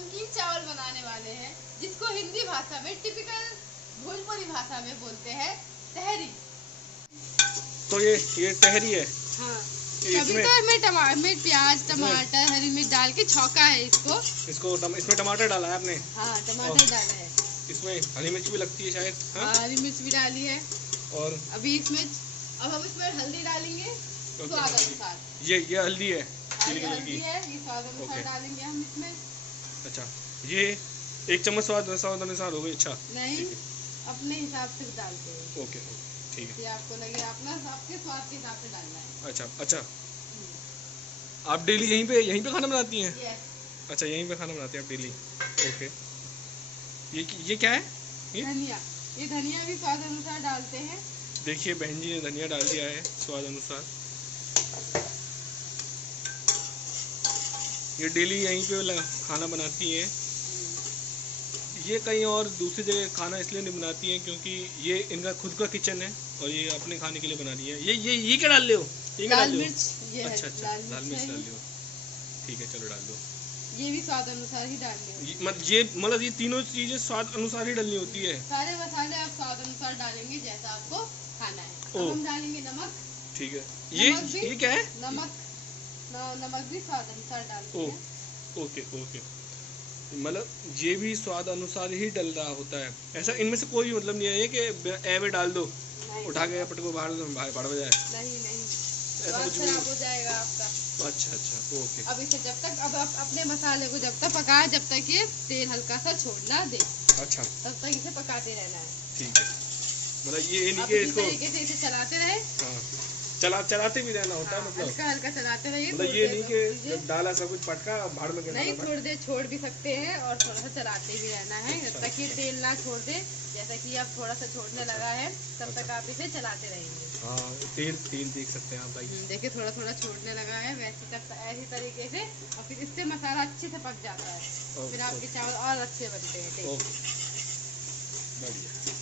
नमकीन चावल बनाने वाले हैं, जिसको हिंदी भाषा में टिपिकल भोजपुरी भाषा में बोलते हैं तहरी। तो ये तहरी है। हाँ, इसमें में प्याज टमाटर हरी मिर्च डाल के छौका है इसको। इसमें टमाटर डाला है आपने? हाँ, टमाटर डाला है। इसमें हरी मिर्च भी लगती है शायद? हाँ, हरी मिर्च भी डाली है। और अभी अब हम इसमें हल्दी डालेंगे स्वाद अनुसार। ये हल्दी है, हल्दी है, ये स्वाद अनुसार डालेंगे हम इसमें। अच्छा, ये 1 चम्मच स्वाद अनुसार हो गई। अच्छा नहीं, अपने हिसाब से डालते हैं। ओके, ठीक है। आपको लगे अपना आपके स्वाद के हिसाब से डालना है। अच्छा, आप डेली यहीं पे खाना बनाती हैं? यस। अच्छा, यहीं पे खाना बनाती हैं आप डेली। ओके, ये क्या है? धनिया। ये धनिया भी स्वाद अनुसार डालते हैं। देखिए बहन जी ने धनिया डाल दिया है स्वाद अनुसार। ये डेली यहीं पे खाना बनाती हैं। ये कहीं और दूसरी जगह खाना इसलिए नहीं बनाती हैं क्योंकि ये इनका खुद का किचन है और ये अपने खाने के लिए बना रही है। ये क्या डाल रहे हो? लाल मिर्च। अच्छा, लाल मिर्च डाल रहे हो। ठीक है, चलो डाल दो। ये भी स्वाद अनुसार ही डालनी है। मतलब ये तीनों चीजें स्वाद अनुसार ही डालनी होती है। सारे मसाले आप स्वाद अनुसार डालेंगे जैसा आपको खाना है। अब हम डालेंगे नमक। ठीक है। ये क्या है? नमक भी स्वाद अनुसार डालते हैं। ओके, मतलब ये भी स्वाद अनुसार ही डल रहा होता है। ऐसा इनमें से कोई मतलब नहीं है कि एवे डाल दो, उठा के पट को बाहर फाड़ बजाए। नहीं, स्वाद खराब हो जाएगा आपका। अच्छा, ओके। अब इसे अब आप अपने मसाले को जब तक पकाए, जब तक ये तेल हल्का सा छोड़ना दे। अच्छा, तब तक इसे पकाते रहना है। ठीक है, मतलब ये नहीं कि इसको तरीके से इसे चलाते रहे। हाँ, चलाते भी रहना होता है। मतलब हल्का चलाते रहिए। मतलब ये नहीं कि जब डाला सब कुछ पटका भाड़ में नहीं, थोड़ी देर छोड़ भी सकते हैं और थोड़ा सा चलाते भी रहना है जब तक ये तेल ना छोड़ दे। जैसा कि अब थोड़ा सा छोड़ने लगा है, तब तक आप इसे चलाते रहेंगे। हाँ, तेल देख सकते हैं आप भाई। देखिए थोड़ा छोड़ने लगा है, वैसे तक ऐसी तरीके से। और फिर इससे मसाला अच्छे से पक जाता है, फिर आपके चावल और अच्छे बनते हैं। बढ़िया।